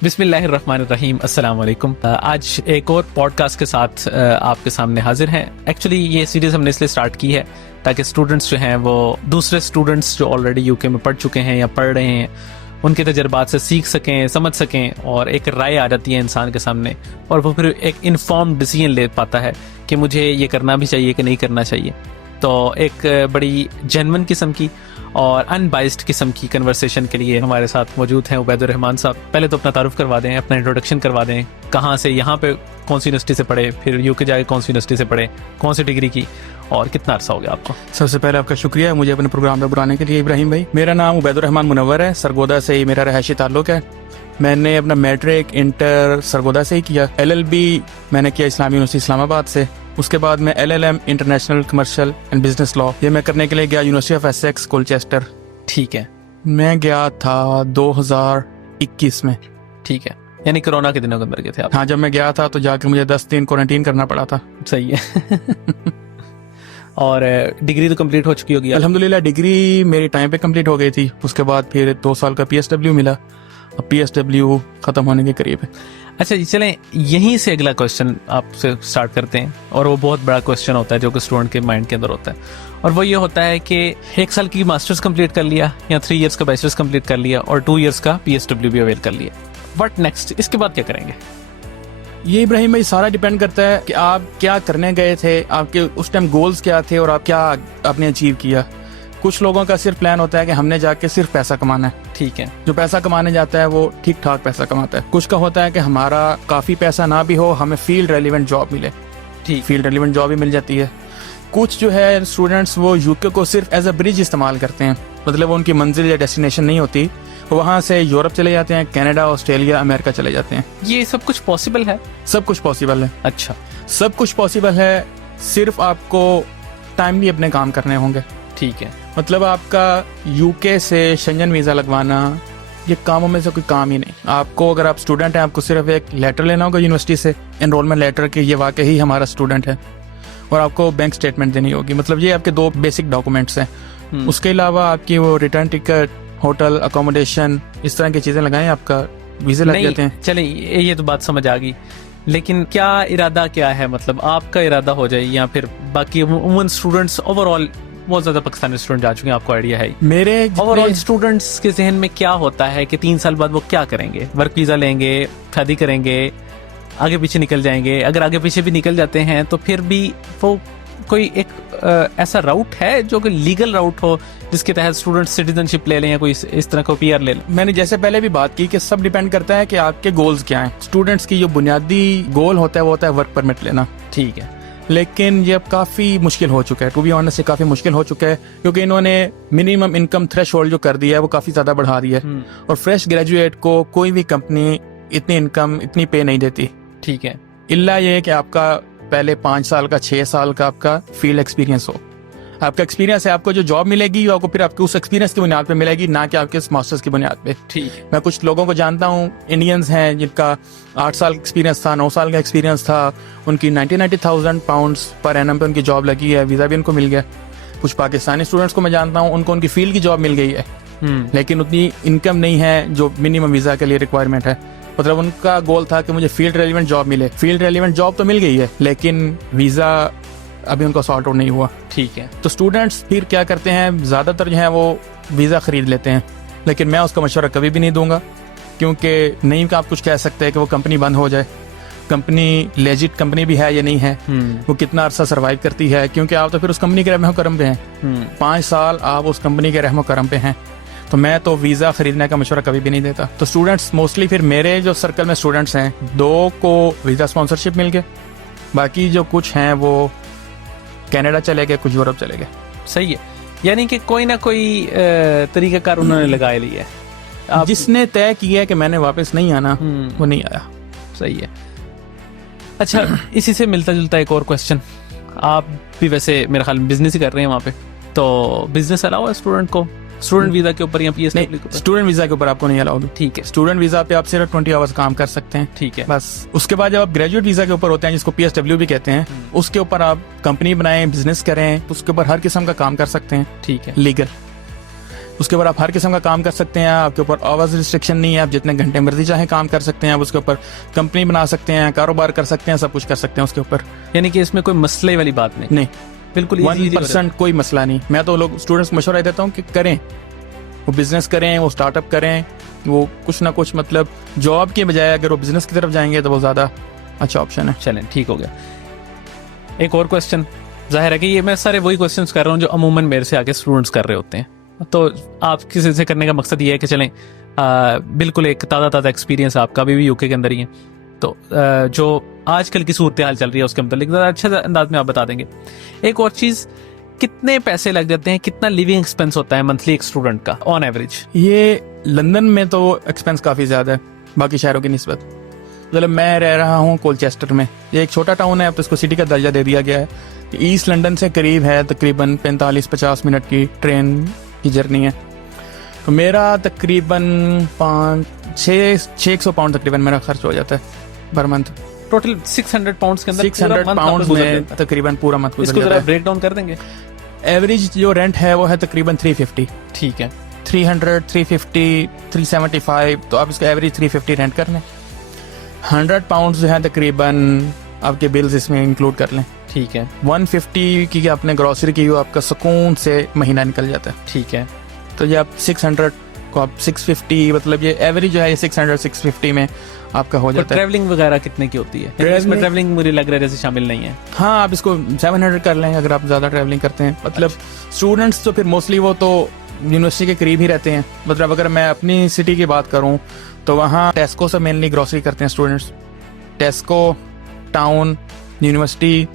बिस्मिल्लाहिर्रहमानिर्रहीम, अस्सलाम वालेकुम। आज एक और पॉडकास्ट के साथ आपके सामने हाजिर हैं। एक्चुअली ये सीरीज़ हमने इसलिए स्टार्ट की है ताकि स्टूडेंट्स जो हैं वो दूसरे स्टूडेंट्स जो ऑलरेडी यूके में पढ़ चुके हैं या पढ़ रहे हैं उनके तजर्बात से सीख सकें, समझ सकें और एक राय आ जाती है इंसान के सामने और वो फिर एक इन्फॉर्म्ड डिसीजन ले पाता है कि मुझे ये करना भी चाहिए कि नहीं करना चाहिए। तो एक बड़ी जेन्युइन किस्म की और अनबाइस्ड किस्म की कन्वर्सेशन के लिए हमारे साथ मौजूद हैं उबैदुर रहमान साहब। पहले तो अपना तारुफ करवा दें, अपना इंट्रोडक्शन करवा दें, कहाँ से यहाँ पे कौन सी यूनिवर्सिटी से पढ़े, फिर यूके जाके कौन सी यूनिवर्सिटी से पढ़े, कौन सी डिग्री की और कितना अरसा हो गया आपको। सबसे पहले आपका शुक्रिया मुझे अपने प्रोग्राम में बुलाने के लिए इब्राहिम भाई। मेरा नाम उबैदुर रहमान मुनव्वर है, सरगोदा से ही मेरा रहायशी ताल्लुक है। मैंने अपना मैट्रिक इंटर सरगोदा से ही किया। LLB मैंने किया इस्लामी यूनिवर्सिटी इस्लामाबाद से। उसके बाद मैं LLM international commercial and business law ये मैं करने के लिए गया यूनिवर्सिटी ऑफ एसेक्स कोलचेस्टर। ठीक है, मैं गया था 2021 में। ठीक है, यानी कोरोना के दिनों के अंदर गए थे आप। हाँ, जब मैं गया था तो जाकर मुझे 10 दिन क्वारंटीन करना पड़ा था। सही है। और डिग्री तो कंप्लीट हो चुकी होगी? अल्हम्दुलिल्लाह डिग्री मेरी टाइम पे कंप्लीट हो गई थी। उसके बाद फिर 2 साल का PSW मिला। अब PSW खत्म होने के करीब है। अच्छा जी, चलें यहीं से अगला क्वेश्चन आपसे स्टार्ट करते हैं और वो बहुत बड़ा क्वेश्चन होता है जो कि स्टूडेंट के माइंड के अंदर होता है और वो ये होता है कि 1 साल की मास्टर्स कंप्लीट कर लिया या 3 इयर्स का बैचलर्स कंप्लीट कर लिया और 2 इयर्स का PSW भी अवेल कर लिया, व्हाट नेक्स्ट? इसके बाद क्या करेंगे? ये इब्राहिम भाई सारा डिपेंड करता है कि आप क्या करने गए थे, आपके उस टाइम गोल्स क्या थे और आप क्या आपने अचीव किया। कुछ लोगों का सिर्फ प्लान होता है कि हमने जाके सिर्फ पैसा कमाना है। ठीक है, जो पैसा कमाने जाता है वो ठीक ठाक पैसा कमाता है। कुछ का होता है कि हमारा काफी पैसा ना भी हो, हमें फील्ड रेलिवेंट जॉब मिले। ठीक, फील्ड रेलिवेंट जॉब भी मिल जाती है। कुछ जो है स्टूडेंट्स वो यूके को सिर्फ एज अ ब्रिज इस्तेमाल करते हैं, मतलब वो उनकी मंजिल या डेस्टिनेशन नहीं होती। वहाँ से यूरोप चले जाते हैं, कनाडा, ऑस्ट्रेलिया, अमेरिका चले जाते हैं। ये सब कुछ पॉसिबल है? सब कुछ पॉसिबल है। अच्छा, सब कुछ पॉसिबल है, सिर्फ आपको टाइमली अपने काम करने होंगे। ठीक है, मतलब आपका यूके से शेंजन वीज़ा लगवाना ये कामों में से कोई काम ही नहीं। आपको अगर आप स्टूडेंट हैं, आपको सिर्फ एक लेटर लेना होगा यूनिवर्सिटी से, एनरोलमेंट लेटर कि ये वाकई ही हमारा स्टूडेंट है, और आपको बैंक स्टेटमेंट देनी होगी। मतलब ये आपके 2 बेसिक डॉक्यूमेंट्स हैं। उसके अलावा आपकी वो रिटर्न टिकट, होटल, अकोमोडेशन, इस तरह की चीज़ें लगाएं, आपका वीज़े लग जाते हैं। चले ये तो बात समझ आ गई, लेकिन क्या इरादा क्या है? मतलब आपका इरादा हो जाए या फिर बाकी वुमेन स्टूडेंट्स ओवरऑल बहुत ज्यादा पाकिस्तानी स्टूडेंट जा चुके हैं, आपको आइडिया है? मेरे ओवरऑल स्टूडेंट्स के जहन में क्या होता है कि 3 साल बाद वो क्या करेंगे? वर्क वीजा लेंगे, शादी करेंगे, आगे पीछे निकल जाएंगे? अगर आगे पीछे भी निकल जाते हैं तो फिर भी वो कोई एक ऐसा राउट है जो कि लीगल राउट हो जिसके तहत स्टूडेंट सिटीजनशिप ले लें या कोई इस तरह का PR ले लें? मैंने जैसे पहले भी बात की कि सब डिपेंड करता है कि आपके गोल्स क्या हैं। स्टूडेंट्स की जो बुनियादी गोल होता है वो होता है वर्क परमिट लेना। ठीक है, लेकिन ये अब काफ़ी मुश्किल हो चुका है। टू बी ऑनेस्ट से काफ़ी मुश्किल हो चुका है क्योंकि इन्होंने मिनिमम इनकम थ्रेशोल्ड जो कर दिया है वो काफ़ी ज़्यादा बढ़ा दिया है और फ्रेश ग्रेजुएट को कोई भी कंपनी इतनी इनकम इतनी पे नहीं देती। ठीक है, इल्ला ये कि आपका पहले 5 साल का 6 साल का आपका फील्ड एक्सपीरियंस हो। आपका एक्सपीरियंस है, आपको जो जॉब मिलेगी वो आपको फिर आपके उस एक्सपीरियंस की बुनियाद पे मिलेगी, ना कि आपके मास्टर्स की बुनियाद पे। ठीक। मैं कुछ लोगों को जानता हूँ, इंडियंस हैं जिनका 8 साल एक्सपीरियंस था, 9 साल का एक्सपीरियंस था, उनकी 90,000 पाउंड्स पर एनम पे उनकी जॉब लगी है, वीज़ा भी उनको मिल गया। कुछ पाकिस्तानी स्टूडेंट्स को मैं जानता हूँ, उनको उनकी फील्ड की जॉब मिल गई है, लेकिन उतनी इनकम नहीं है जो मिनिमम वीज़ा के लिए रिक्वायरमेंट है। मतलब उनका गोल था कि मुझे फील्ड रेलिवेंट जॉब मिले। फील्ड रेलिवेंट जॉब तो मिल गई है लेकिन वीज़ा अभी उनका सॉर्ट आउट नहीं हुआ। ठीक है, तो स्टूडेंट्स फिर क्या करते हैं, ज़्यादातर जो है वो वीज़ा ख़रीद लेते हैं, लेकिन मैं उसका मशवरा कभी भी नहीं दूंगा क्योंकि नहीं का आप कुछ कह सकते हैं कि वो कंपनी बंद हो जाए। कंपनी लेजिट कंपनी भी है या नहीं है, वो कितना अरसा सर्वाइव करती है, क्योंकि आप तो फिर उस कंपनी के रहमो करम पे हैं। 5 साल आप उस कंपनी के रहमो करम पे हैं। तो मैं तो वीज़ा खरीदने का मशवरा कभी भी नहीं देता। तो स्टूडेंट्स मोस्टली फिर मेरे जो सर्कल में स्टूडेंट्स हैं, 2 को वीज़ा स्पॉन्सरशिप मिल गए, बाकी जो कुछ हैं वो कनाडा चले गए, कुछ यूरोप चले गए। सही है, यानी कि कोई ना कोई तरीकाकार उन्होंने लगा लिया है। जिसने तय किया कि मैंने वापस नहीं आना वो नहीं आया। सही है। अच्छा, इसी से मिलता जुलता एक और क्वेश्चन, आप भी वैसे मेरे ख्याल में बिजनेस ही कर रहे हैं वहाँ पे, तो बिजनेस अलाउ है स्टूडेंट को स्टूडेंट वीजा के ऊपर या PSW के ऊपर? स्टूडेंट वीजा के ऊपर आपको नहीं अलाउड। ठीक है, स्टूडेंट वीजा पे आप सिर्फ 20 आवर्स काम कर सकते हैं। ठीक है, बस। उसके बाद जब आप ग्रेजुएट वीजा के ऊपर होते हैं, जिसको PSW भी कहते हैं, उसके ऊपर आप कंपनी बनाएं, बिजनेस करें, उसके ऊपर हर किस्म का काम कर सकते हैं। ठीक है, लीगल। उसके ऊपर आप हर किस्म का काम कर सकते हैं, आपके ऊपर आवाज़ रिस्ट्रिक्शन नहीं है, आप जितने घंटे मर्जी चाहे काम कर सकते हैं, आप उसके ऊपर कंपनी बना सकते हैं, कारोबार कर सकते हैं, सब कुछ कर सकते हैं उसके ऊपर। यानी कि इसमें कोई मसले वाली बात नहीं, बिल्कुल 1% कोई मसला नहीं। मैं तो लोग स्टूडेंट्स को मशवरा देता हूँ कि करें, वो बिजनेस करें, वो स्टार्टअप करें, वो कुछ ना कुछ मतलब जॉब के बजाय अगर वो बिजनेस की तरफ जाएंगे तो वो ज़्यादा अच्छा ऑप्शन है। चलें, ठीक हो गया। एक और क्वेश्चन, जाहिर है कि ये मैं सारे वही क्वेश्चंस कर रहा हूँ जो अमूमन मेरे से आके स्टूडेंट्स कर रहे होते हैं, तो आप किसी से करने का मकसद ये है कि चलें बिल्कुल एक ताज़ा एक्सपीरियंस आपका अभी भी यूके के अंदर ही है, तो जो आजकल की सूरत हाल चल रही है उसके मतलब ज़्यादा अच्छे अंदाज में आप बता देंगे। एक और चीज़, कितने पैसे लग जाते हैं, कितना लिविंग एक्सपेंस होता है मंथली एक स्टूडेंट का ऑन एवरेज? ये लंदन में तो एक्सपेंस काफ़ी ज़्यादा है बाकी शहरों की निस्बत। मतलब मैं रह रहा हूँ कोलचेस्टर में, ये एक छोटा टाउन है, अब तो इसको सिटी का दर्जा दे दिया गया है। ईस्ट लंदन से करीब है, तकरीबन 45-50 मिनट की ट्रेन की जर्नी है। तो मेरा तकरीबन 600 पाउंड तकरीबन मेरा खर्च हो जाता है पर मंथ। टोटल 600 पाउंड्स के अंदर 600 पाउंड में तकरीबन पूरा मंथ गुजर इसको जाता जरा है। ब्रेक डाउन कर देंगे। एवरेज जो रेंट है वो है तकरीबन 350। ठीक है, 300, 350, 375, तो आप इसका एवरेज 350 रेंट कर लें। 100 पाउंड जो है तकरीबन आपके बिल्स इसमें इंक्लूड कर लें। ठीक है, 150 की आपने ग्रोसरी की, वो आपका सुकून से महीना निकल जाता है। ठीक है, तो ये आप 600 को आप 650, मतलब ये एवरेज जो है ये 600-650 में आपका हो जाता है। ट्रैवलिंग वगैरह कितने की होती है? इसमें ट्रैवलिंग मुझे लग रहा है जैसे शामिल नहीं है। हाँ, आप इसको 700 कर लें अगर आप ज़्यादा ट्रैवलिंग करते हैं। मतलब स्टूडेंट्स तो फिर मोस्टली वो तो यूनिवर्सिटी के करीब ही रहते हैं। मतलब अगर मैं अपनी सिटी की बात करूँ तो वहाँ टेस्को से मेनली ग्रोसरी करते हैं स्टूडेंट्स। टेस्को, टाउन, यूनिवर्सिटी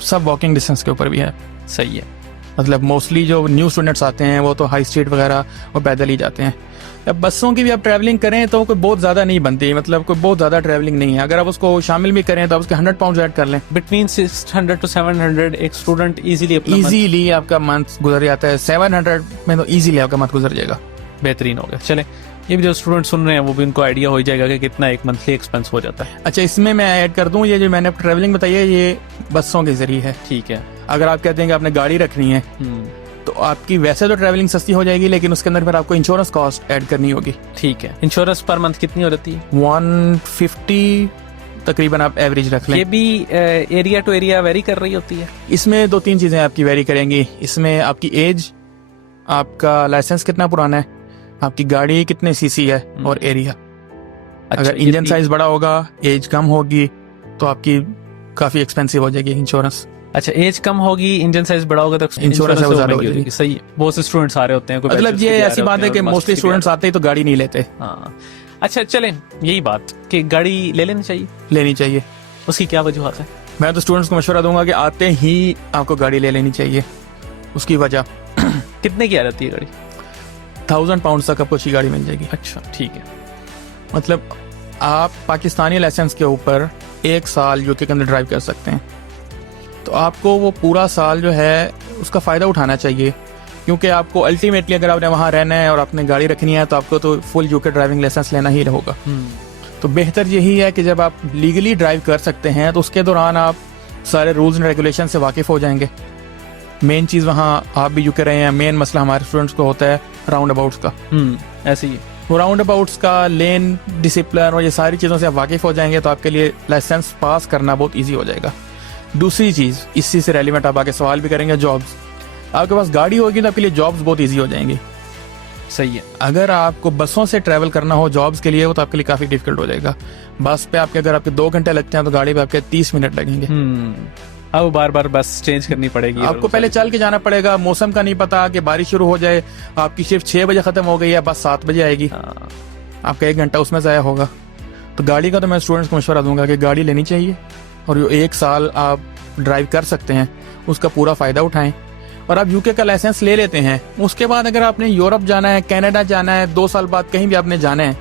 सब वॉकिंग डिस्टेंस के ऊपर भी है। सही है। मतलब मोस्टली जो न्यू स्टूडेंट्स आते हैं वो तो हाई स्ट्रीट वगैरह वो पैदल ही जाते हैं। अब बसों की भी आप ट्रैवलिंग करें तो कोई बहुत ज़्यादा नहीं बनती, मतलब कोई बहुत ज़्यादा ट्रैवलिंग नहीं है। अगर आप उसको शामिल भी करें तो आप उसके 100 पाउंड ऐड कर लें। बिटवीन 600 to 700 एक स्टूडेंट इजीली आपका मंथ गुजर जाता है। 700 में तो इजीली आपका मंथ गुजर जाएगा। बेहतरीन हो गया। चले, ये भी जो स्टूडेंट सुन रहे हैं वो भी उनको आइडिया हो जाएगा कि कितना एक मंथली एक्सपेंस हो जाता है। अच्छा, इसमें मैं ऐड कर दूं, ये जो मैंने ट्रैवलिंग बताई है ये बसों के जरिए है। ठीक है। अगर आप कहते हैं कि आपने गाड़ी रखनी है तो आपकी वैसे तो ट्रैवलिंग सस्ती हो जाएगी, लेकिन उसके अंदर फिर आपको इंश्योरेंस कॉस्ट ऐड करनी होगी। ठीक है। इंश्योरेंस पर मंथ कितनी हो जाती है? 150 तकरीबन आप एवरेज रख लें। ये भी एरिया टू एरिया वेरी कर रही होती है। इसमें 2-3 चीजें आपकी वेरी करेंगी। इसमें आपकी एज, आपका लाइसेंस कितना पुराना है, आपकी गाड़ी कितने सीसी है और एरिया। अच्छा, अगर इंजन साइज बड़ा होगा, एज कम होगी तो आपकी काफी एक्सपेंसिव हो जाएगी इंश्योरेंस। अच्छा, एज कम होगी, इंजन साइज बड़ा होगा तो इंश्योरेंस ज्यादा हो जाएगी। सही है। बहुत से स्टूडेंट्स आ रहे होते हैं, मतलब ये ऐसी बात है कि मोस्टली स्टूडेंट्स आते ही तो गाड़ी नहीं लेते। हाँ, अच्छा चलें, यही बात कि गाड़ी ले लेनी चाहिए। लेनी चाहिए। उसकी क्या वजूहत है? मैं तो स्टूडेंट्स को मशवरा दूंगा कि आते ही आपको गाड़ी ले लेनी चाहिए। उसकी वजह कितने की आ जाती है गाड़ी? 1000 पाउंड तक आपको अच्छी गाड़ी मिल जाएगी। अच्छा, ठीक है। मतलब आप पाकिस्तानी लाइसेंस के ऊपर 1 साल यूके के अंदर ड्राइव कर सकते हैं, तो आपको वो पूरा साल जो है उसका फ़ायदा उठाना चाहिए, क्योंकि आपको अल्टीमेटली अगर आपने वहाँ रहना है और आपने गाड़ी रखनी है तो आपको तो फुल यूके ड्राइविंग लाइसेंस लेना ही होगा। तो बेहतर यही है कि जब आप लीगली ड्राइव कर सकते हैं तो उसके दौरान आप सारे रूल्स एंड रेगुलेशन से वाकिफ़ हो जाएंगे। मेन चीज़ वहाँ आप भी यूके रहे हैं, मेन मसला हमारे स्टूडेंट्स को होता है राउंड अबाउट्स का। ऐसे ही वो राउंड अबाउट्स का, लेन डिसिप्लिन और ये सारी चीज़ों से आप वाकिफ़ हो जाएंगे तो आपके लिए लाइसेंस पास करना बहुत ईजी हो जाएगा। दूसरी चीज़, इसी से रेलिवेंट आप आगे सवाल भी करेंगे, जॉब्स। आपके पास गाड़ी होगी तो आपके लिए जॉब्स बहुत ईजी हो जाएंगी। सही है। अगर आपको बसों से ट्रैवल करना हो जॉब्स के लिए वो तो आपके लिए काफ़ी डिफिकल्ट हो जाएगा। बस पे आपके अगर आपके 2 घंटे लगते हैं तो गाड़ी पे आपके 30 मिनट लगेंगे। अब बार बार बस चेंज करनी पड़ेगी। आपको पहले चल के जाना पड़ेगा, मौसम का नहीं पता कि बारिश शुरू हो जाए, आपकी शिफ्ट 6 बजे खत्म हो गई है, बस 7 बजे आएगी, आपका 1 घंटा उसमें ज़ाया होगा। तो गाड़ी का तो मैं स्टूडेंट्स को मशवरा दूंगा कि गाड़ी लेनी चाहिए और जो 1 साल आप ड्राइव कर सकते हैं उसका पूरा फ़ायदा उठाएं। और आप यूके का लाइसेंस ले लेते हैं, उसके बाद अगर आपने यूरोप जाना है, कनाडा जाना है, 2 साल बाद कहीं भी आपने जाना है,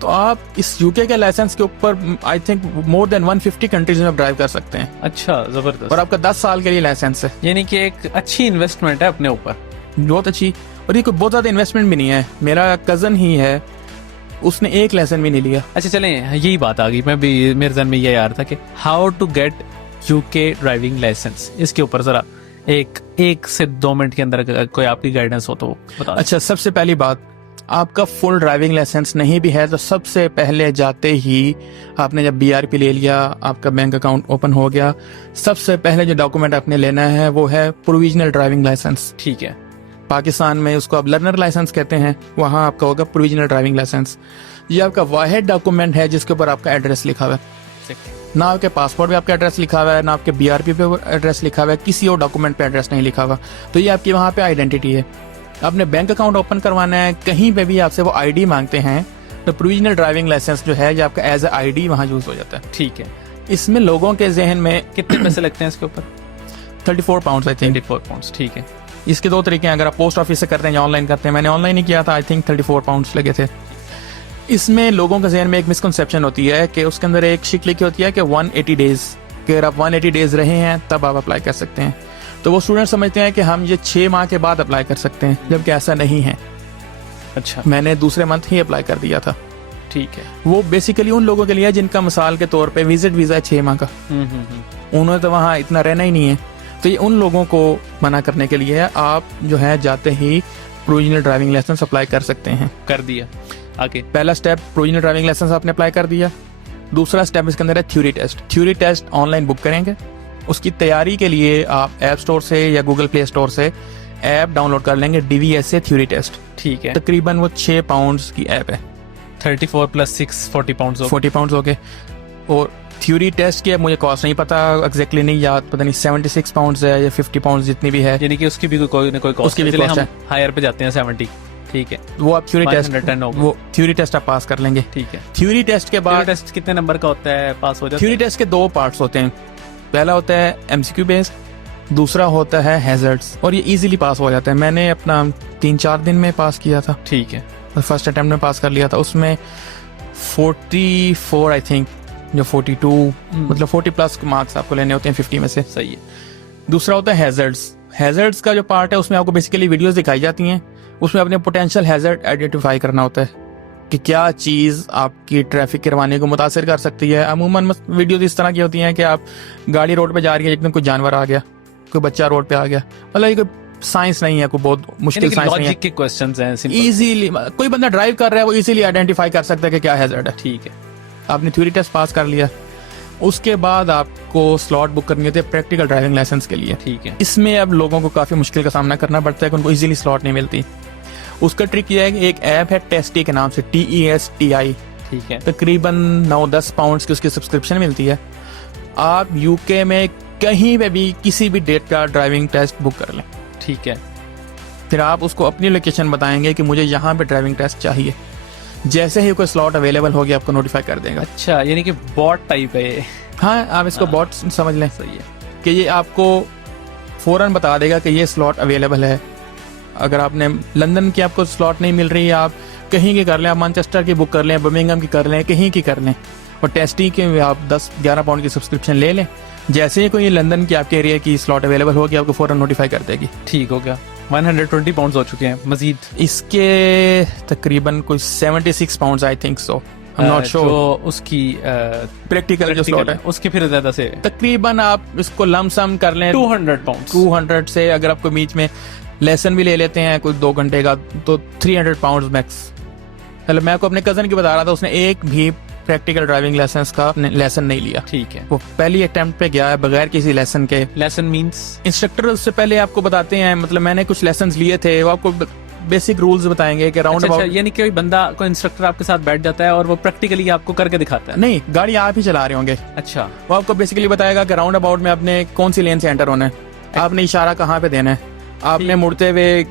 तो आप इस यूके के लाइसेंस के ऊपर I think more than 150 countries में ड्राइव कर सकते हैं। अच्छा, जबरदस्त। और आपका 10 साल के लिए लाइसेंस है, यानी कि एक अच्छी इन्वेस्टमेंट है अपने ऊपर, बहुत अच्छी। और ये कोई बहुत ज्यादा इन्वेस्टमेंट भी नहीं है। मेरा कजन ही है, उसने 1 लेसन भी नहीं लिया। अच्छा चलें, यही बात आ गई, मैं भी मेरे जहन में यही आ रहा था कि how to get UK driving licence. इसके ऊपर जरा एक से 2 मिनट के अंदर अगर कोई आपकी गाइडेंस हो तो बता दें। अच्छा, सबसे पहली बात, आपका फुल ड्राइविंग लाइसेंस नहीं भी है तो सबसे पहले जाते ही आपने जब BRP ले लिया, आपका बैंक अकाउंट ओपन हो गया, सबसे पहले जो डॉक्यूमेंट आपने लेना है वो है प्रोविजनल ड्राइविंग लाइसेंस। ठीक है। पाकिस्तान में उसको अब लर्नर लाइसेंस कहते हैं, वहाँ आपका होगा प्रोविजनल ड्राइविंग लाइसेंस। ये आपका वाहिद डॉक्यूमेंट है जिसके ऊपर आपका एड्रेस लिखा हुआ है। ना आपके पासपोर्ट पे आपका एड्रेस लिखा हुआ है, ना आपके BRP पे एड्रेस लिखा हुआ है, किसी और डॉक्यूमेंट पे एड्रेस नहीं लिखा हुआ। तो ये आपकी वहाँ पे आइडेंटिटी है। आपने बैंक अकाउंट ओपन करवाना है, कहीं पे भी आपसे वो ID मांगते हैं, तो प्रोविजनल ड्राइविंग लाइसेंस जो है ये आपका एज ए ID वहाँ यूज हो जाता है। ठीक है। इसमें लोगों के जहन में कितने पैसे लगते हैं इसके ऊपर? 34 पाउंड आई थिंक। 24 पाउंड। ठीक है। इसके 2 तरीके हैं, अगर आप पोस्ट ऑफिस से करते हैं या ऑनलाइन करते हैं। मैंने ऑनलाइन ही किया था, आई थिंक 34 पाउंड लगे थे। इसमें लोगों के जहन में एक मिसकंसेप्शन होती है कि उसके अंदर एक शिक लिखी होती है कि 180 डेज, कि अगर आप 180 डेज रहे हैं तब आप अप्लाई कर सकते हैं। तो वो स्टूडेंट समझते हैं कि हम ये 6 माह के बाद अप्लाई कर सकते हैं, जबकि ऐसा नहीं है। अच्छा। मैंने दूसरे मंथ ही अप्लाई कर दिया था। ठीक है। वो बेसिकली उन लोगों के लिए है जिनका मिसाल के तौर पे विजिट वीजा है 6 माह का, उन्होंने तो वहाँ इतना रहना ही नहीं है। तो ये उन लोगों को मना करने के लिए है। आप जो है जाते ही प्रोविजनल ड्राइविंग लाइसेंस अप्लाई कर सकते हैं। कर दिया। आगे पहला स्टेप प्रोविजनल ड्राइविंग लाइसेंस आपने अप्लाई कर दिया। दूसरा स्टेप इसके अंदर है theory test. Theory test online book करेंगे। उसकी तैयारी के लिए आप ऐप स्टोर से या गूगल प्ले स्टोर से ऐप डाउनलोड कर लेंगे, DVSA थ्योरी टेस्ट। ठीक है। तकरीबन वो 6 पाउंड की ऐप है। 34 + 6 40 पाउंड। 40 पाउंड हो गए। और थ्योरी टेस्ट की मुझे कॉस्ट नहीं पता, एग्जैक्टली नहीं याद, पता नहीं 76 पाउंड है या 50 पाउंड जितनी भी है, यानी कि उसकी भी कोई ना कोई कॉस्ट। उसकी भी चलिए cost हम है। हायर पे जाते हैं 70। ठीक है। वो आप थ्योरी टेस्ट 110 होगा। वो थ्योरी टेस्ट आप पास कर लेंगे। ठीक है। थ्योरी टेस्ट के बाद टेस्ट कितने नंबर का होता है, पास हो जाता है? थ्योरी टेस्ट के 2 पार्ट्स होते हैं। पहला होता है MCQ बेस्ड, दूसरा होता है हैजर्ड्स, और ये इजीली पास हो जाता है। मैंने अपना 3-4 दिन में पास किया था। ठीक है। फर्स्ट अटेम्प्ट में पास कर लिया था। उसमें 44 आई थिंक, जो 42 मतलब 40 प्लस मार्क्स आपको लेने होते हैं 50 में से। सही है। दूसरा होता है हैजर्ड्स। हैजर्ड्स का जो पार्ट है उसमें आपको बेसिकली वीडियोस दिखाई जाती हैं, उसमें अपने पोटेंशियल हैजर्ड आइडेंटिफाई करना होता है कि क्या चीज़ आपकी ट्रैफिक के रवाने को मुतासर कर सकती है। अमूमन वीडियोस इस तरह की होती हैं कि आप गाड़ी रोड पे जा रही है, एकदम कोई जानवर आ गया, कोई बच्चा रोड पे आ गया, मतलब ये कोई साइंस नहीं है, कोई बहुत मुश्किल साइंस नहीं है, लॉजिक के क्वेश्चंस हैं, सिंपल। इजीली कोई बंदा ड्राइव कर रहा है वो इजीली आइडेंटिफाई कर सकता है कि क्या हैजर्ड है। ठीक है। आपने थ्योरी टेस्ट पास कर लिया, उसके बाद आपको स्लॉट बुक करनी होती है प्रैक्टिकल ड्राइविंग लाइसेंस के लिए। ठीक है। इसमें अब लोगों को काफी मुश्किल का सामना करना पड़ता है कि उनको इजीली स्लॉट नहीं मिलती। उसका ट्रिक यह है कि एक ऐप है टेस्टी के नाम से, TESTI। ठीक है। तकरीबन 9-10 पाउंड की उसकी सब्सक्रिप्शन मिलती है। आप UK में कहीं पे भी किसी भी डेट का ड्राइविंग टेस्ट बुक कर लें। ठीक है। फिर आप उसको अपनी लोकेशन बताएंगे कि मुझे यहाँ पे ड्राइविंग टेस्ट चाहिए, जैसे ही कोई स्लॉट अवेलेबल होगी आपको नोटिफाई कर देगा। अच्छा, यानी कि बॉट टाइप है ये। हाँ, आप इसको बॉट समझ लें। सही है। कि ये आपको फौरन बता देगा कि ये स्लॉट अवेलेबल है। अगर आपने लंदन की आपको स्लॉट नहीं मिल रही है, आप कहीं की कर लें, आप मैनचेस्टर की बुक कर लें, बर्मिंघम की कर लें, कहीं की कर लें, और टेस्टी के आप 10-11 पाउंड की सब्सक्रिप्शन ले लें। जैसे ही कोई लंदन की आपके एरिया की स्लॉट अवेलेबल होगी आपको फौरन नोटिफाई कर देगी। ठीक हो गया। 120 पाउंड हो चुके हैं मजीद। इसके तकरीबन कोई 76 pound I think so, I am not sure. जो उसकी प्रैक्टिकल जो स्लॉट है उसके फिर ज्यादा से तकरीबन आप इसको लमसम कर लें 200 पाउंड। 200 से अगर आपको बीच में लेसन भी ले लेते हैं कोई 2 घंटे का तो 300 पाउंड मैक्स। हेलो, मैं आपको अपने कजन की बता रहा था, उसने एक भी प्रैक्टिकल ड्राइविंग लाइसेंस का लेसन नहीं लिया। ठीक है। वो पहली अटेम्प्ट पे गया है बगैर किसी लेसन के। लेसन मींस इंस्ट्रक्टर उससे पहले आपको बताते हैं, मतलब मैंने कुछ लेसन लिए थे, वो आपको बेसिक रूल्स बताएंगे कि राउंड अबाउट। यानी कि कोई बंदा, कोई इंस्ट्रक्टर आपके साथ बैठ जाता है और वो प्रैक्टिकली आपको करके दिखाता है? नहीं, गाड़ी आप ही चला रहे होंगे। अच्छा। वो आपको बेसिकली बताएगा कि राउंड अबाउट में आपने कौन सी लेन से एंटर होना है, आपने इशारा कहाँ पे देना है, आपने मुड़ते हुए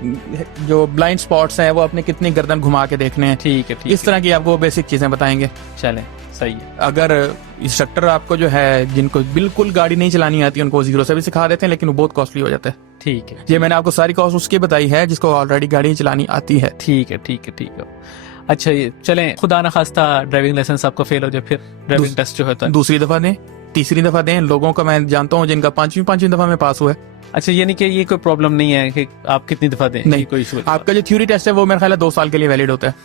जो ब्लाइंड स्पॉट्स हैं वो आपने कितनी गर्दन घुमा के देखने हैं। ठीक है। इस तरह की आपको बेसिक चीजें बताएंगे। चले, सही है। अगर इंस्ट्रक्टर आपको जो है जिनको बिल्कुल गाड़ी नहीं चलानी आती उनको 0 से भी सिखा देते हैं, लेकिन वो बहुत कॉस्टली हो जाता है। ठीक है। ये मैंने आपको सारी कॉस्ट उसकी बताई है जिसको ऑलरेडी गाड़ी चलानी आती है। ठीक है, ठीक है, ठीक है। अच्छा, ये चलें, खुदा न खास्ता ड्राइविंग लाइसेंस आपको फेल हो जाए, फिर ड्राइविंग टेस्ट जो होता है दूसरी दफा दें, तीसरी दफा दें। लोगों को मैं जानता हूँ जिनका पांचवी दफा में पास हुआ है। अच्छा, यानी कि ये कोई प्रॉब्लम नहीं है कि आप कितनी दफा दें? नहीं, कोई इशू। आपका जो थ्योरी टेस्ट है वो मेरे ख्याल है 2 साल के लिए वैलिड होता है।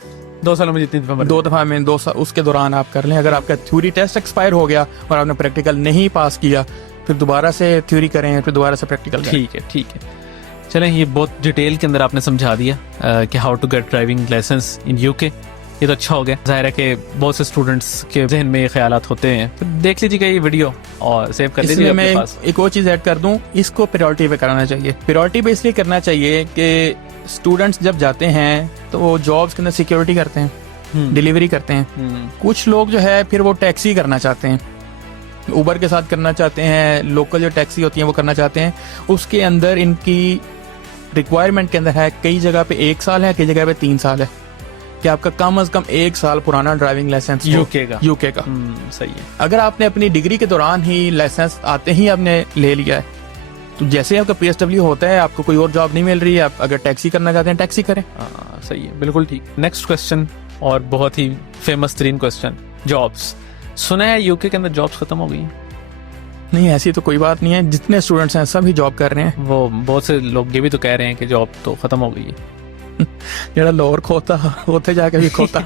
2 सालों में जितनी दफा 2 दफा में 2 साल उसके दौरान आप कर लें। अगर आपका थ्योरी टेस्ट एक्सपायर हो गया और आपने प्रैक्टिकल नहीं पास किया, फिर दोबारा से थ्योरी करें, फिर दोबारा से प्रैक्टिकल करें। ठीक है चलें, ये बहुत डिटेल के अंदर आपने समझा दिया कि how to get driving licence in UK. ये तो अच्छा हो गया। जाहिर है कि बहुत से स्टूडेंट्स के जहन में ये ख्यालात होते हैं, तो देख लीजिएगा ये वीडियो और सेव कर लीजिए मैं अपने पास। एक और चीज ऐड कर दूं, इसको प्रायोरिटी पे कराना चाहिए। प्रायोरिटी पे इसलिए करना चाहिए कि स्टूडेंट्स जब जाते हैं तो वो जॉब्स के अंदर सिक्योरिटी करते हैं, डिलीवरी करते हैं। कुछ लोग जो है फिर वो टैक्सी करना चाहते हैं, उबर के साथ करना चाहते हैं, लोकल जो टैक्सी होती है वो करना चाहते हैं। उसके अंदर इनकी रिक्वायरमेंट के अंदर है, कई जगह पे 1 साल है, कई जगह पे 3 साल है, कि आपका कम से कम 1 साल पुराना ड्राइविंग लाइसेंस यूके का। सही है। अगर आपने अपनी डिग्री के दौरान ही लाइसेंस आते ही आपने ले लिया है, तो जैसे ही आपका PSW होता है, आपको कोई और जॉब नहीं मिल रही है, आप अगर टैक्सी करना चाहते हैं टैक्सी करें। सही है, बिल्कुल ठीक। नेक्स्ट क्वेश्चन, और बहुत ही फेमस तरीन क्वेश्चन, जॉब्स। सुना है यूके के अंदर जॉब्स खत्म हो गई हैं? नहीं, ऐसी तो कोई बात नहीं है। जितने स्टूडेंट्स हैं सभी जॉब कर रहे हैं। वो बहुत से लोग ये भी तो कह रहे हैं कि जॉब तो खत्म हो गई है। जरा लोअर खोता होते जाके भी खोता।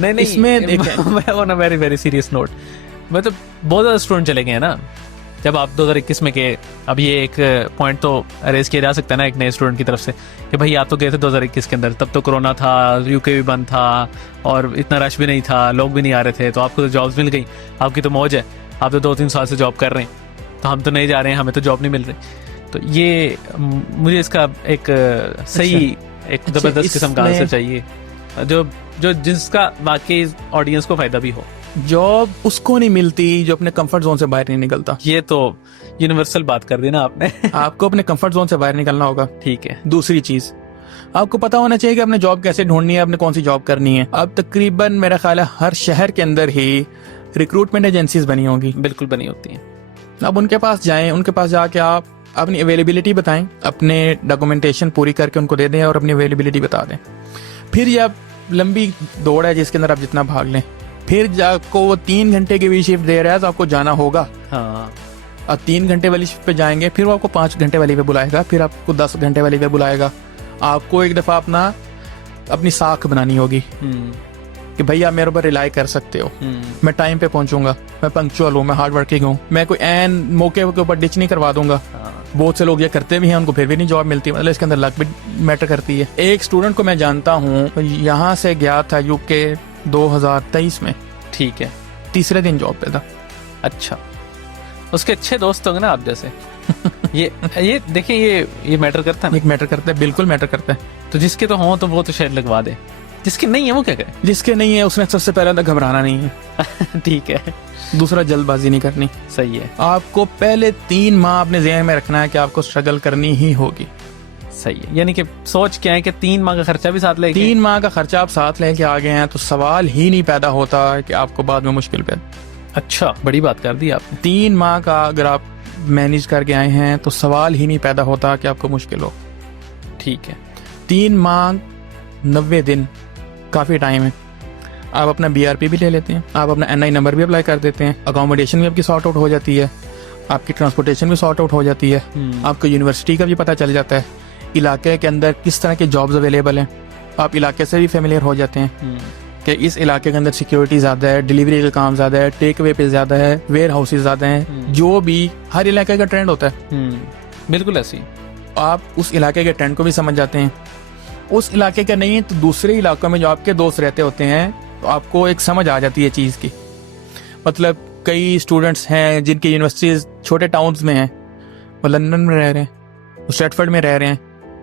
नहीं इसमें on a very very serious note, मतलब बहुत ज्यादा स्टूडेंट चले गए हैं ना। जब आप 2021 में गए, अब ये एक पॉइंट तो रेज किया जा सकता है ना एक नए स्टूडेंट की तरफ से, कि भाई आप तो गए थे 2021 के अंदर, तब तो कोरोना था, यूके भी बंद था और इतना रश भी नहीं था, लोग भी नहीं आ रहे थे, तो आपको तो जॉब्स मिल गई, आपकी तो मौज है, आप तो 2-3 साल से जॉब कर रहे हैं, तो हम तो नहीं जा रहे हैं, हमें तो जॉब नहीं मिल रही। तो ये मुझे इसका एक सही एक जबरदस्त किस्म का आंसर चाहिए, जो जिसका वाकई ऑडियंस को फायदा भी हो। जॉब उसको नहीं मिलती जो अपने कंफर्ट जोन से बाहर नहीं निकलता। ये तो यूनिवर्सल बात कर दी ना आपने। आपको अपने कंफर्ट जोन से बाहर निकलना होगा। ठीक है। दूसरी चीज, आपको पता होना चाहिए कि आपने जॉब कैसे ढूंढनी है, आपने कौन सी जॉब करनी है। अब तकरीबन मेरा ख्याल है हर शहर के अंदर ही रिक्रूटमेंट एजेंसीज बनी होंगी। बिल्कुल बनी होती हैं। अब उनके पास जाएं, उनके पास जाके आप अपनी अवेलेबिलिटी बताएं, अपने डॉक्यूमेंटेशन पूरी करके उनको दे दें और अपनी अवेलेबिलिटी बता दें। फिर ये आप लंबी दौड़ है जिसके अंदर आप जितना भाग लें, फिर आपको वो 3 घंटे की भी शिफ्ट दे रहा है तो आपको जाना होगा। हाँ। आप 3 घंटे वाली शिफ्ट पे जाएंगे, फिर वो आपको 5 घंटे वाली पे बुलाएगा, फिर आपको 10 घंटे वाली पे बुलाएगा। आपको एक दफा अपनी साख बनानी होगी कि भाई आप मेरे ऊपर रिलाई कर सकते हो, मैं टाइम पे पहुंचूंगा, मैं पंक्चुअल हूँ, मैं हार्ड वर्किंग हूँ, मैं कोई एन मौके के ऊपर डिच नहीं करवा दूंगा। बहुत से लोग ये करते भी हैं, उनको फिर भी नहीं जॉब मिलती, मतलब इसके अंदर लक भी मैटर करती है। एक स्टूडेंट को मैं जानता हूँ, यहाँ से गया था यूके 2023 में। ठीक है। तीसरे दिन जॉब पे था। अच्छा, उसके अच्छे दोस्त होंगे ना आप जैसे। ये देखिए, ये मैटर करता है ना। एक मैटर करता है, बिल्कुल मैटर करता है। तो जिसके तो हो तो वो तो शायद लगवा दे, जिसके नहीं है वो क्या करे? जिसके नहीं है उसने सबसे पहले तो घबराना नहीं है। ठीक है। दूसरा, जल्दबाजी नहीं करनी। सही है। आपको पहले 3 माह अपने ज़हन में रखना है कि आपको स्ट्रगल करनी ही होगी। सही है, यानी कि सोच क्या है कि 3 माह का खर्चा भी साथ लेके 3 माह का खर्चा आप साथ लेके आ गए हैं तो सवाल ही नहीं पैदा होता कि आपको बाद में मुश्किल पे। अच्छा, बड़ी बात कर दी आपने। 3 माह का अगर आप मैनेज करके आए हैं तो सवाल ही नहीं पैदा होता कि आपको मुश्किल हो। ठीक है। 3 माह 90 दिन काफी टाइम है। आप अपना BRP भी ले लेते हैं, आप अपना NI नंबर भी अप्लाई कर देते हैं, अकोमोडेशन भी आपकी सॉर्ट आउट हो जाती है, आपकी ट्रांसपोर्टेशन भी सॉर्ट आउट हो जाती है, आपको यूनिवर्सिटी का भी पता चल जाता है, इलाके के अंदर किस तरह के जॉब्स अवेलेबल हैं, आप इलाके से भी फेमिलियर हो जाते हैं कि इस इलाके के अंदर सिक्योरिटी ज़्यादा है, डिलीवरी का काम ज़्यादा है, टेक अवे पे ज़्यादा है, वेयर हाउसेज ज़्यादा हैं, जो भी हर इलाके का ट्रेंड होता है। बिल्कुल ऐसी। आप उस इलाके के ट्रेंड को भी समझ जाते हैं। उस इलाके का नहीं तो दूसरे इलाकों में जो आपके दोस्त रहते होते हैं, तो आपको एक समझ आ जाती है चीज़ की। मतलब कई स्टूडेंट्स हैं जिनकी यूनिवर्सिटीज़ छोटे टाउन्स में हैं, वो लंदन में रह रहे हैं, वो स्ट्रैटफोर्ड में रह रहे हैं,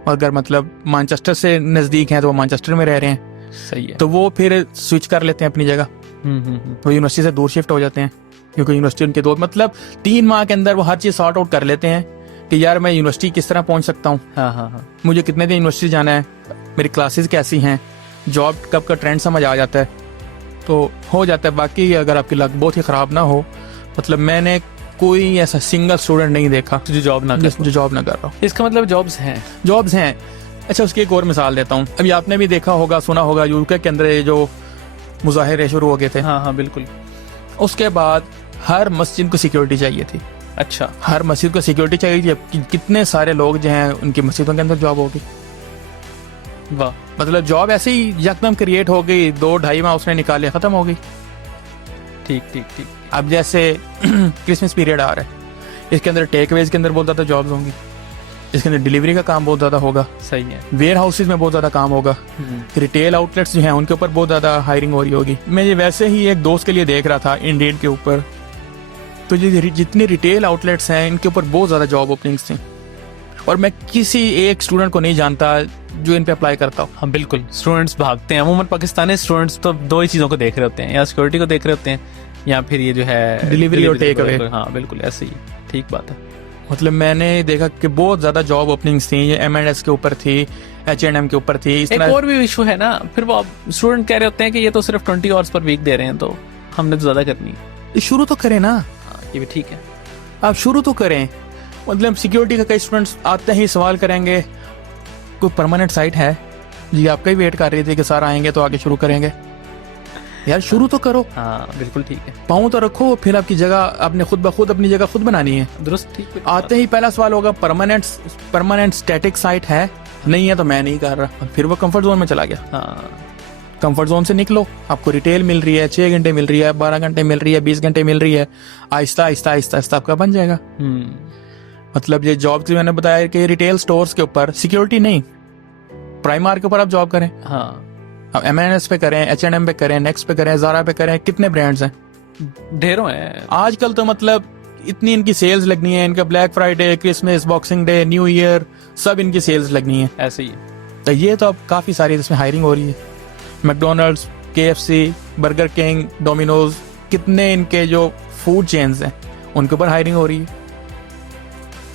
अगर मतलब मैनचेस्टर से नज़दीक हैं तो वो मैनचेस्टर में रह रहे हैं। सही है। तो वो फिर स्विच कर लेते हैं अपनी जगह, वो यूनिवर्सिटी से दूर शिफ्ट हो जाते हैं, क्योंकि यूनिवर्सिटी उनके दोस्त, मतलब 3 माह के अंदर वो हर चीज़ सॉर्ट आउट कर लेते हैं कि यार मैं यूनिवर्सिटी किस तरह पहुंच सकता हूँ, हाँ। मुझे कितने दिन यूनिवर्सिटी जाना है, मेरी क्लासेस कैसी हैं, जॉब कब का ट्रेंड समझ आ जाता है, तो हो जाता है। बाकी अगर आपकी लक बहुत ही ख़राब ना हो, मतलब मैंने कोई ऐसा सिंगल स्टूडेंट नहीं देखा जो जॉब ना कर रहा हो। इसका मतलब जॉब्स हैं। अच्छा, उसकी एक और मिसाल देता हूँ। अभी आपने भी देखा होगा, सुना होगा, यूके के अंदर जो मुजाहिरे शुरू हो गए थे। हाँ, बिल्कुल। उसके बाद हर मस्जिद को सिक्योरिटी चाहिए थी। अच्छा। हर मस्जिद को सिक्योरिटी चाहिए थी। कितने सारे लोग जो हैं उनकी मस्जिदों के अंदर जॉब होगी। वाह। मतलब जॉब ऐसे ही यकदम क्रिएट हो गई, 2-2.5 माह उसने निकाले, खत्म हो गई। ठीक। अब जैसे क्रिसमस पीरियड आ रहा है, इसके अंदर टेक अवेज के अंदर बहुत ज़्यादा जॉब्स होंगी, इसके अंदर डिलीवरी का काम बहुत ज़्यादा होगा, सही है। वेयर हाउसेज में बहुत ज़्यादा काम होगा, रिटेल आउटलेट्स जो हैं उनके ऊपर बहुत ज़्यादा हायरिंग हो रही होगी। मैं ये वैसे ही एक दोस्त के लिए देख रहा था इंडीड के ऊपर, तो ये जितनी रिटेल आउटलेट्स हैं इनके ऊपर बहुत ज़्यादा जॉब ओपनिंग्स थी, और मैं किसी एक स्टूडेंट को नहीं जानता जो इन पे अप्लाई करता हो। हाँ बिल्कुल, स्टूडेंट्स भागते हैं अमूमन, पाकिस्तानी स्टूडेंट्स तो दो ही चीज़ों को देख रहे होते हैं, या सिक्योरिटी को देख रहे होते हैं या फिर ये जो है डिलीवरी और टेक अवे। हाँ बिल्कुल ऐसे ही, ठीक बात है। मतलब मैंने देखा कि बहुत ज़्यादा जॉब ओपनिंग्स थी, ये M&S के ऊपर थी, H&M के ऊपर थी। एक और भी इशू है ना, फिर वो स्टूडेंट कह रहे होते हैं कि ये तो सिर्फ 20 आवर्स पर वीक दे रहे हैं, तो हमने तो ज़्यादा करनी है। शुरू तो करें ना, ये भी ठीक है, आप शुरू तो करें। मतलब सिक्योरिटी का कई स्टूडेंट्स आते ही सवाल करेंगे कोई परमानेंट साइट है जी, आपका ही वेट कर रही थी कि सर आएंगे तो आगे शुरू करेंगे। यार शुरू तो करो। हाँ बिल्कुल ठीक है, पाँव तो रखो, फिर आपकी जगह आपने खुद ब खुद अपनी जगह खुद बनानी है। दुरुस्त, ठीक है। आते ही पहला सवाल होगा परमानेंट स्टैटिक साइट है, नहीं है तो मैं नहीं कर रहा, फिर वो कंफर्ट जोन में चला गया। हाँ कंफर्ट जोन से निकलो, आपको रिटेल मिल रही है, 6 घंटे मिल रही है, 12 घंटे मिल रही है, 20 घंटे मिल रही है, आहिस्ता आहिस्ता आहिस्ता आहिस्ता आपका बन जाएगा। मतलब ये जॉब मैंने बताया कि रिटेल स्टोर्स के ऊपर सिक्योरिटी नहीं, प्राइमार्क के ऊपर आप जॉब करें, हाँ आप M&S पे करें, H&M पे करें, नेक्स्ट पे करें, ज़ारा पे करें, कितने ब्रांड्स हैं ढेरों हैं आजकल। तो मतलब इतनी इनकी सेल्स लगनी है, इनका black Friday, Christmas, boxing day, new year, सब इनकी सेल्स लगनी है। ऐसे ही। तो ये तो अब काफ़ी सारी इसमें हायरिंग हो रही है। McDonald's, KFC, burger king, Domino's, कितने इनके जो फूड चेन्स हैं उनके ऊपर हायरिंग हो रही है।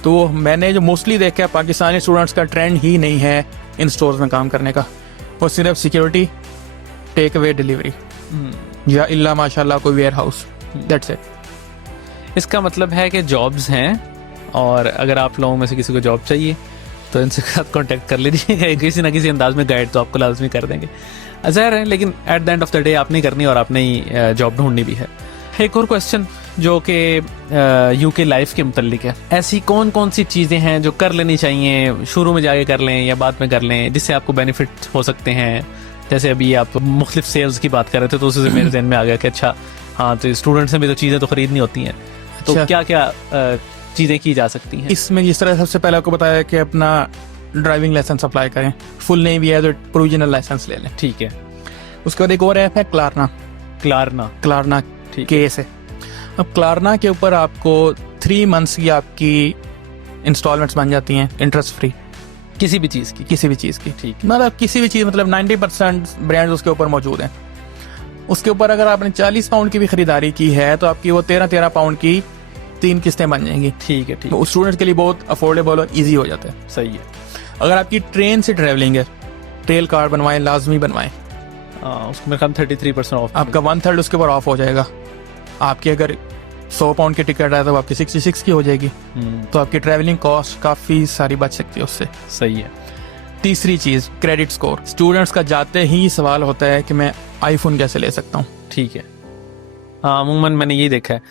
तो मैंने जो मोस्टली देखा है, पाकिस्तानी स्टूडेंट्स का ट्रेंड ही नहीं है इन स्टोर्स में काम करने का, वो सिर्फ सिक्योरिटी, टेक अवे, डिलीवरी, या इल्ला माशाल्लाह कोई वेयर हाउस, दैट्स इट। इसका मतलब है कि जॉब्स हैं, और अगर आप लोगों में से किसी को जॉब चाहिए तो इनसे साथ कांटेक्ट कर लीजिए, किसी ना किसी अंदाज में गाइड तो आपको लाजमी कर देंगे, ज़ाहिर है। लेकिन at the end of the day आपने करनी और आपने ही जॉब ढूंढनी भी है। एक और क्वेश्चन जो कि UK लाइफ के मुतल्लिक है, ऐसी कौन कौन सी चीज़ें हैं जो कर लेनी चाहिए, शुरू में जाके कर लें या बाद में कर लें, जिससे आपको बेनिफिट हो सकते हैं? जैसे अभी आप मुख्तलिफ सेल्स की बात कर रहे थे, तो उससे मेरे जहन में आ गया कि अच्छा हाँ, तो स्टूडेंट्स में भी तो चीज़ें तो खरीदनी होती हैं, तो अच्छा। क्या क्या चीज़ें की जा सकती हैं? इसमें जिस तरह सबसे पहले आपको बताया कि अपना ड्राइविंग लाइसेंस अप्लाई करें, फुल नहीं भी है तो प्रोविजनल लाइसेंस ले लें। ठीक है। उसके बाद एक और ऐप है क्लारना ठीक केस है। अब क्लारना के ऊपर आपको 3 मंथ्स की आपकी इंस्टॉलमेंट्स बन जाती हैं इंटरेस्ट फ्री, किसी भी चीज़ की। ठीक है। मतलब किसी भी चीज़, मतलब 90% ब्रांड्स उसके ऊपर मौजूद हैं। उसके ऊपर अगर आपने 40 पाउंड की भी खरीदारी की है तो आपकी वो 13 पाउंड की 3 किस्तें बन जाएंगी। ठीक है, ठीक तो है। उस स्टूडेंट के लिए बहुत अफोर्डेबल और ईजी हो जाता है। सही है। अगर आपकी ट्रेन से ट्रैवलिंग है, ट्रेल कार्ड बनवाएं, लाजमी बनवाएं। उसको मेरे ख्याल 33% ऑफ, आपका 1/3 उसके ऊपर ऑफ हो जाएगा। आपकी अगर 100 पाउंड की टिकट है तो आपकी 66 की हो जाएगी, तो आपकी ट्रैवलिंग कॉस्ट काफ़ी सारी बच सकती है उससे। सही है। तीसरी चीज़, क्रेडिट स्कोर। स्टूडेंट्स का जाते ही सवाल होता है कि मैं आईफोन कैसे ले सकता हूँ। ठीक है। हाँ, अमूमन मैंने यही देखा है,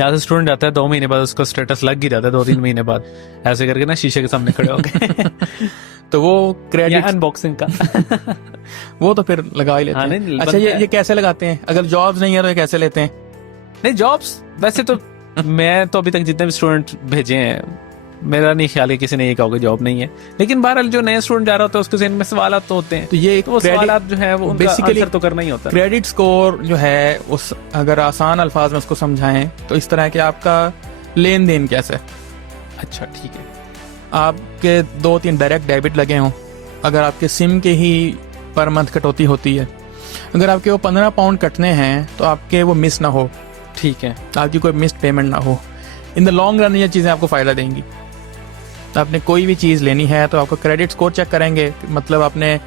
यहाँ से स्टूडेंट आता है 2 महीने बाद उसका स्टेटस लग ही जाता है, 2-3 महीने बाद ऐसे करके ना शीशे के सामने खड़े हो गए। तो वो क्रेडिट अनबॉक्सिंग का वो तो फिर लगा ही लेते हाँ, हैं। नहीं, अच्छा, बनता है। ये कैसे लगाते हैं? अगर जॉब्स नहीं है तो ये कैसे लेते हैं? नहीं, जॉब्स वैसे तो मैं तो अभी तक जितने भी स्टूडेंट भेजे हैं, मेरा नहीं ख्याल है किसी ने ये कहा होगा जॉब नहीं है, लेकिन बहरहाल जो नया स्टूडेंट जा रहा होता है उसके ज़हन में सवाल तो होते हैं, तो ये तो वो सवाल जो है वो बेसिकली आंसर तो करना ही होता है। क्रेडिट स्कोर जो है, उस अगर आसान अल्फाज में उसको समझाएं तो इस तरह कि आपका लेन देन कैसे है। अच्छा, ठीक है। आपके 2-3 डायरेक्ट डेबिट लगे हों, अगर आपके सिम के ही पर मंथ कटौती होती है, अगर आपके वो 15 पाउंड कटने हैं तो आपके वो मिस ना हो। ठीक है। आपकी कोई मिस्ड पेमेंट ना हो। इन द लॉन्ग रन ये चीज़ें आपको फ़ायदा देंगी। आपने कोई भी चीज़ लेनी है तो आपका क्रेडिट स्कोर चेक करेंगे। मतलब आपने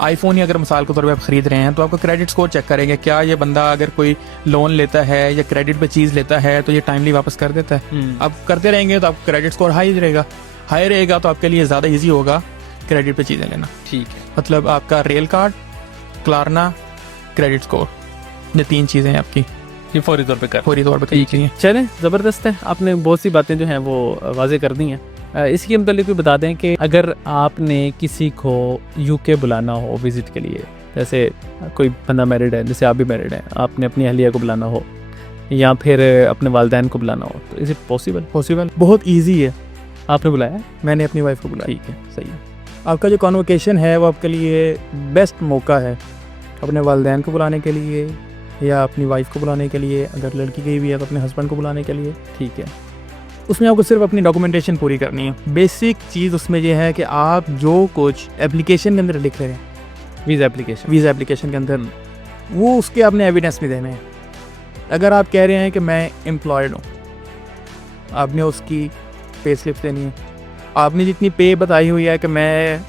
आईफोन ही अगर मिसाल के तौर पे आप ख़रीद रहे हैं तो आपका क्रेडिट स्कोर चेक करेंगे, क्या ये बंदा अगर कोई लोन लेता है या क्रेडिट पे चीज़ लेता है तो ये टाइमली वापस कर देता है। आप करते रहेंगे तो आपका क्रेडिट स्कोर हाई रहेगा तो आपके लिए ज़्यादा ईजी होगा क्रेडिट पे चीज़ें लेना। ठीक है। मतलब आपका रेल कार्ड, क्लारना, क्रेडिट स्कोर, ये 3 चीज़ें आपकी ये फौरी तौर पे चाहिए। चलें, ज़बरदस्त है। आपने बहुत सी बातें जो हैं वो वाजे कर दी हैं। इसके मतलब भी बता दें कि अगर आपने किसी को UK बुलाना हो विज़िट के लिए, जैसे कोई बंदा मैरिड है, जैसे आप भी मैरिड हैं, आपने अपनी अहलिया को बुलाना हो या फिर अपने वालिदैन को बुलाना हो, तो इज इट पॉसिबल? बहुत ईजी है। आपने बुलाया? मैंने अपनी वाइफ को बुलाया। ठीक है, सही है। आपका जो कॉन्वोकेशन है वो आपके लिए बेस्ट मौका है अपने वालिदैन को बुलाने के लिए या अपनी वाइफ को बुलाने के लिए, अगर लड़की गई हुई है तो अपने हस्बैंड को बुलाने के लिए। ठीक है। उसमें आपको सिर्फ अपनी डॉक्यूमेंटेशन पूरी करनी है। बेसिक चीज़ उसमें यह है कि आप जो कुछ एप्लीकेशन के अंदर लिख रहे हैं, वीज़ा एप्लीकेशन के अंदर, वो उसके आपने एविडेंस भी देने हैं। अगर आप कह रहे हैं कि मैं एम्प्लॉयड हूँ, आपने उसकी पे स्लिप देनी है। आपने जितनी पे बताई हुई है कि मैं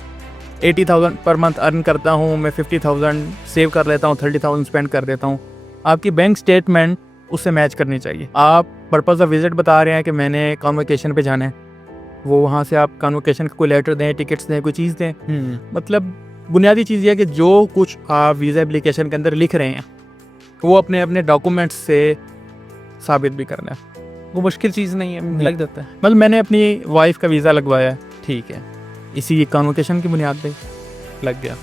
80,000 पर मंथ अर्न करता हूँ, मैं 50,000 सेव कर लेता हूँ, 30,000 स्पेंड कर देता हूँ, आपकी बैंक स्टेटमेंट उससे मैच करनी चाहिए। आप पर्पज़ ऑफ विजिट बता रहे हैं कि मैंने कॉन्वोकेशन पे जाना है, वो वहाँ से आप कॉन्वोकेशन का कोई लेटर दें, टिकट्स दें, कोई चीज़ दें। मतलब बुनियादी चीज़ ये है कि जो कुछ आप वीज़ा एप्लीकेशन के अंदर लिख रहे हैं वो अपने अपने डॉक्यूमेंट्स से साबित भी करना है। वो मुश्किल चीज़ नहीं है, लग जाता है। मतलब मैंने अपनी वाइफ का वीज़ा लगवाया है, ठीक है, इसी कॉन्वोकेशन की बुनियाद पे लग गया।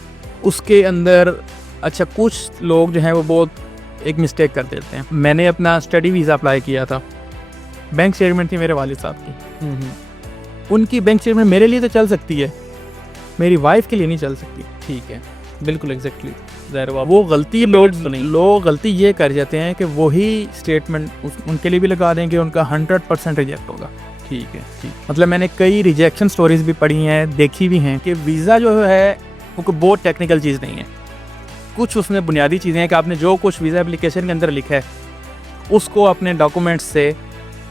उसके अंदर अच्छा कुछ लोग जो हैं वो बहुत एक मिस्टेक कर देते हैं। मैंने अपना स्टडी वीज़ा अप्लाई किया था, बैंक स्टेटमेंट थी मेरे वालिद साहब की। उनकी बैंक स्टेटमेंट मेरे लिए तो चल सकती है, मेरी वाइफ के लिए नहीं चल सकती। ठीक है, बिल्कुल एग्जैक्टली। वो गलती लोग गलती ये कर जाते हैं कि वही स्टेटमेंट उनके लिए भी लगा देंगे, उनका 100% रिजेक्ट होगा। ठीक है, ठीक। मतलब मैंने कई रिजेक्शन स्टोरीज भी पढ़ी हैं, देखी भी हैं कि वीज़ा जो है वो कोई बहुत टेक्निकल चीज़ नहीं है। कुछ उसमें बुनियादी चीज़ें हैं कि आपने जो कुछ वीज़ा एप्लीकेशन के अंदर लिखा है उसको अपने डॉक्यूमेंट्स से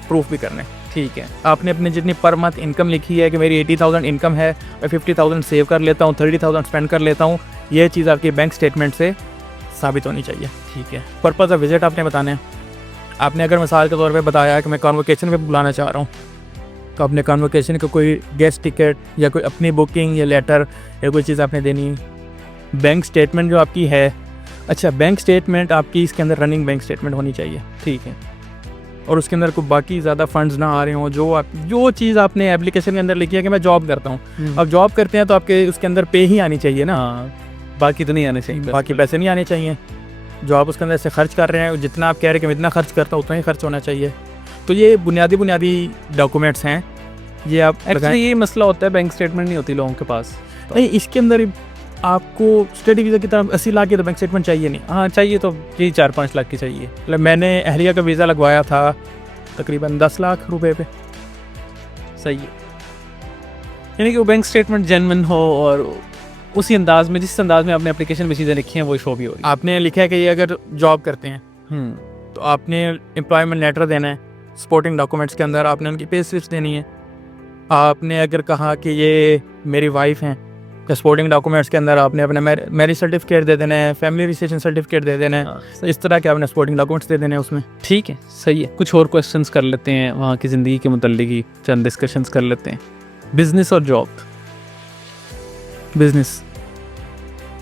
प्रूफ भी करना है। ठीक है, आपने अपने जितनी पर मंथ इनकम लिखी है कि मेरी 80,000 इनकम है, मैं 50,000 सेव कर लेता हूँ, 30,000 स्पेंड कर लेता हूँ, ये चीज़ आपकी बैंक स्टेटमेंट से साबित होनी चाहिए। ठीक है। पर्पज़ ऑफ विजिट आपने बताना है। आपने अगर मिसाल के तौर पे बताया कि मैं कॉन्वोकेशन पे बुलाना चाह रहा हूँ, तो अपने कॉन्वोकेशन का कोई गेस्ट टिकट या कोई अपनी बुकिंग या लेटर या कोई चीज़ आपने देनी है। बैंक स्टेटमेंट जो आपकी है, अच्छा बैंक स्टेटमेंट आपकी इसके अंदर रनिंग बैंक स्टेटमेंट होनी चाहिए। ठीक है। और उसके अंदर कोई बाकी ज़्यादा फंड्स ना आ रहे हों, जो चीज़ आपने एप्लीकेशन के अंदर लिखी है कि मैं जॉब करता हूँ। अब जॉब करते हैं तो आपके उसके अंदर पे ही आनी चाहिए ना, बाकी तो नहीं आने चाहिए, बाकी पैसे नहीं आने चाहिए। जो आप उसके अंदर से खर्च कर रहे हैं, जितना आप कह रहे हैं कि मैं इतना खर्च करता हूँ उतना ही खर्च होना चाहिए। तो ये बुनियादी डॉक्यूमेंट्स हैं, ये आप एक्चुअली ये मसला होता है, बैंक स्टेटमेंट नहीं होती लोगों के पास। नहीं, इसके अंदर आपको स्टडी वीज़ा की तरफ 80 लाख की तो बैंक स्टेटमेंट चाहिए नहीं। हाँ चाहिए, तो यही 4-5 लाख की चाहिए। मतलब मैंने अहलिया का वीज़ा लगवाया था तकरीबन 10 लाख रुपए पे। सही है, यानी कि वो बैंक स्टेटमेंट जेन्युइन हो और उसी अंदाज में, जिस अंदाज में आपने एप्लीकेशन में चीज़ें लिखी हैं वो शो भी हो रही है। आपने लिखा है कि ये अगर जॉब करते हैं तो आपने एम्प्लॉयमेंट लेटर देना है, सपोर्टिंग डॉक्यूमेंट्स के अंदर आपने उनकी पे स्लिप्स देनी है। आपने अगर कहा कि ये मेरी वाइफ हैं, तो सपोर्टिंग डॉक्यूमेंट्स के अंदर आपने अपना मैरिज सर्टिफिकेट दे देना है, फैमिली रजिस्ट्रेशन सर्टिफिकेट दे देना है। इस तरह के आपने सपोर्टिंग डॉक्यूमेंट्स दे देने हैं उसमें। ठीक है, सही है। कुछ और क्वेश्चंस कर लेते हैं वहाँ की ज़िंदगी के मुतल्लिक ही, चंद डिस्कशंस कर लेते हैं। बिजनेस और जॉब, बिजनेस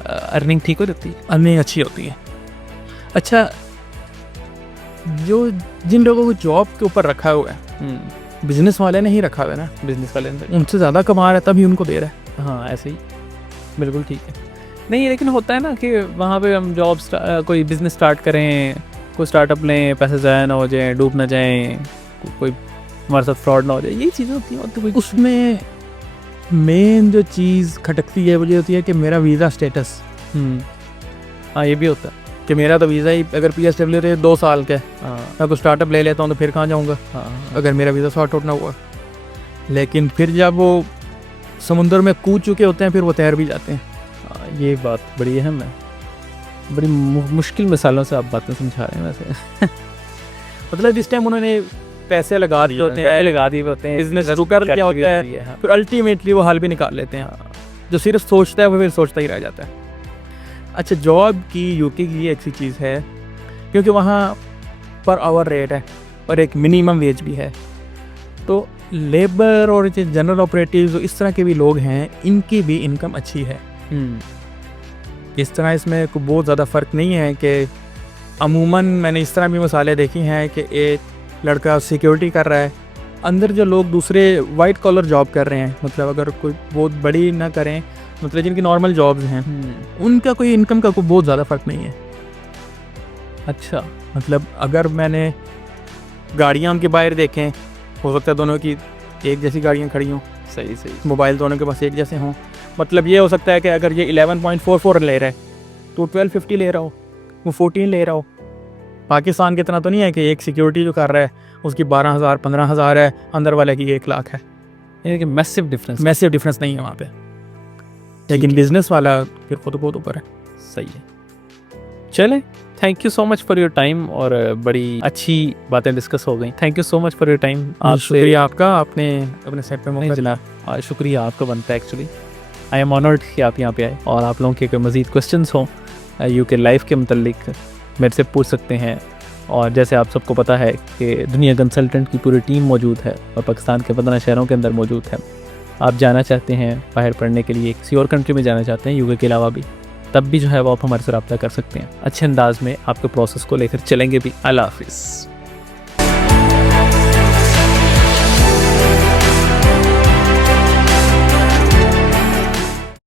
अर्निंग ठीक हो जाती है? अर्निंग अच्छी होती है। अच्छा, जिन लोगों को जॉब के ऊपर रखा हुआ है, बिजनेस वाले ने ही रखा हुआ है ना, बिजनेस वाले अंदर उनसे ज़्यादा कमा रहा है तभी उनको दे रहा है। हाँ ऐसे ही, बिल्कुल ठीक है। नहीं लेकिन होता है ना कि वहाँ पे हम जॉब कोई बिज़नेस स्टार्ट करें, कोई स्टार्टअप लें, पैसे ज़ाया ना हो जाए, डूब ना जाएँ, कोई हमारे साथ फ्रॉड ना हो जाए, यही चीज़ें होती हैं। तो उसमें मेन जो चीज़ खटकती है वो ये होती है कि मेरा वीज़ा स्टेटस। हाँ ये भी होता है कि मेरा तो वीज़ा ही अगर PSW रहे 2 साल का है, मैं कोई स्टार्टअप ले लेता हूँ तो फिर कहाँ जाऊँगा अगर मेरा वीज़ा सॉर्ट आउट ना हुआ। लेकिन फिर जब वो समुंदर में कूद चुके होते हैं फिर वो तैर भी जाते हैं। ये बात बड़ी अहम है, बड़ी मुश्किल मिसालों से आप बातें समझा रहे हैं वैसे। मतलब जिस टाइम उन्होंने पैसे लगा दिए होते हैं, बिजनेस शुरू कर दिया होता है, फिर अल्टीमेटली वो हाल भी निकाल लेते हैं। जो सिर्फ सोचता है वो फिर सोचता ही रह जाता है। अच्छा, जॉब की यूके की ये अच्छी चीज़ है क्योंकि वहाँ पर आवर रेट है और एक मिनिमम वेज भी है, तो लेबर और जनरल ऑपरेटिव्स इस तरह के भी लोग हैं, इनकी भी इनकम अच्छी है। इस तरह इसमें कोई बहुत ज़्यादा फ़र्क नहीं है कि अमूमन मैंने इस तरह भी मिसालें देखी हैं कि एक लड़का सिक्योरिटी कर रहा है, अंदर जो लोग दूसरे वाइट कॉलर जॉब कर रहे हैं, मतलब अगर कोई बहुत बड़ी ना करें, मतलब जिनकी नॉर्मल जॉब्स हैं, उनका कोई इनकम का कोई बहुत ज़्यादा फ़र्क नहीं है। अच्छा, मतलब अगर मैंने गाड़ियाँ उनके बाहर देखें, हो सकता है दोनों की एक जैसी गाड़ियाँ खड़ी हों, सही सही। मोबाइल दोनों के पास एक जैसे हों। मतलब ये हो सकता है कि अगर ये 11.44 ले रहा है तो 1250 ले रहा हो, वो 14 ले रहा हो। पाकिस्तान के इतना तो नहीं है कि एक सिक्योरिटी जो कर रहा है उसकी 12,000 15,000 है, अंदर वाले की 1 लाख है। यानी कि मैसिव डिफरेंस। मैसिव डिफरेंस नहीं है वहाँ पे, लेकिन है। बिजनेस वाला फिर खुद बहुत ऊपर है। सही है। चले, thank you so much for your time, और बड़ी अच्छी बातें डिस्कस हो गई। Thank you so much for your time. आप शुक्रिया आपका, आपने अपने सेट पे नहीं मौका जनाब, शुक्रिया आपका बनता है। एक्चुअली आई एम ऑनर्ड कि आप यहाँ पे आए, और आप लोगों के कोई मज़ीद क्वेश्चंस हों यूके लाइफ के मतलब मेरे से पूछ सकते हैं। और जैसे आप सबको पता है कि दुनिया कंसल्टेंट की पूरी टीम मौजूद है और पाकिस्तान के 15 शहरों के अंदर मौजूद है। आप जाना चाहते हैं बाहर पढ़ने के लिए, किसी और कंट्री में जाना चाहते हैं यूके के अलावा भी, तब भी जो है वो आप हमारे से रब्ता कर सकते हैं। अच्छे अंदाज में आपके प्रोसेस को लेकर चलेंगे भी। अल्लाह हाफिज़।